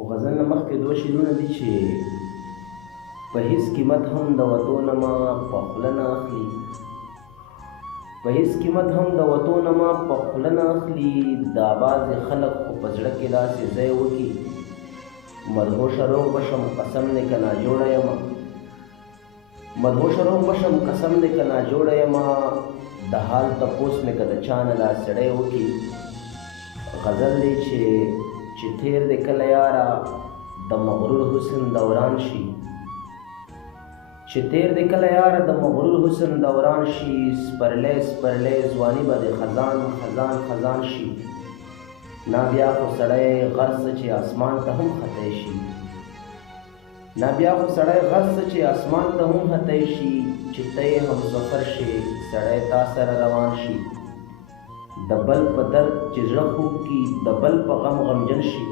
خو غزل نه مخکې دوه شعرونه دي چې په هیڅ قیمت هم د وتو نه ما په خوله نه اخلي، په هیڅ قیمت هم د وتو نه ما په خوله نه اخلي. دا بعضې خلک خو په زړه کې داسې ځای وکي، مدهوشه روغ بشم قسم دی که ناجوړه یمه، مدهوشه روغ بشم قسم دی که ناجوړه یمه. د حال تپوس مې که د چا نه دا سړی وکي، غزل دی چې تیر دی کله یاره د مغرور حسن دوران شي، چې تیر دی کله یاره د مغرور حسن دوران شي. سپرلی سپرلی ځواني به د خزان خزان خزان شي، نا بیا خو سړی غرڅ چې اسمان ته هم ختی شي، نا بیا خو سړی غرڅ چې اسمان ته هم ختی شي. چې ته یې همسفر شي سړی تا سره روان شي، د بل په درد چې زړه خوږ کي د بل په غم غمجن شي،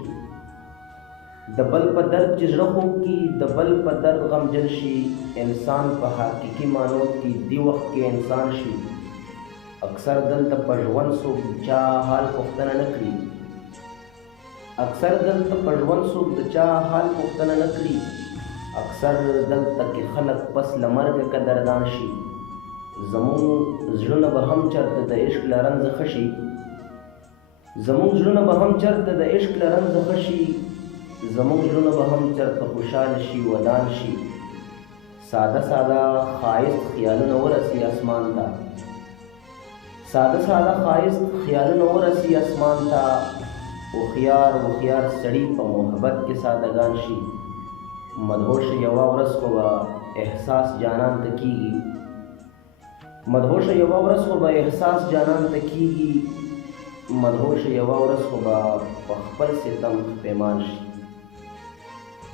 د بل په درد چې زړه خوږ کي د بل په درد غمجن شي. انسان په حقیقي معنو کې دی وخت کې انسان شي، اکثر دلته په ژوند څوک د چا حال پوښتنه نه کړي، اکثر دلته په ژوند څوک د چا حال پوښتنه نه کړي. اکثر دلته کې خلک پس له مرګه قدردان شي، زمونږ زړونه به هم چرته د عشق له رنځه ښه شي، زمونږ زړونه به هم چرته د عشق له رنځه ښه شي، زمونږ زړونه به هم چرته خوشحاله شي ودان شي. ساده ساده ښایست خیالونه ورسي اسمان ته، ساده ساده ښایست خیالونه ورسي اسمان ته. هوښیار هوښیار سړي په محبت کې سادهګان شي، مدهوش یوه ورځ خو به احساس جانان ته کیږي، مدهوش یوه ورځ خو به احساس جانان ته کیږي، مدهوش یوه ورځ خو به په خپل ستم پیمان شي.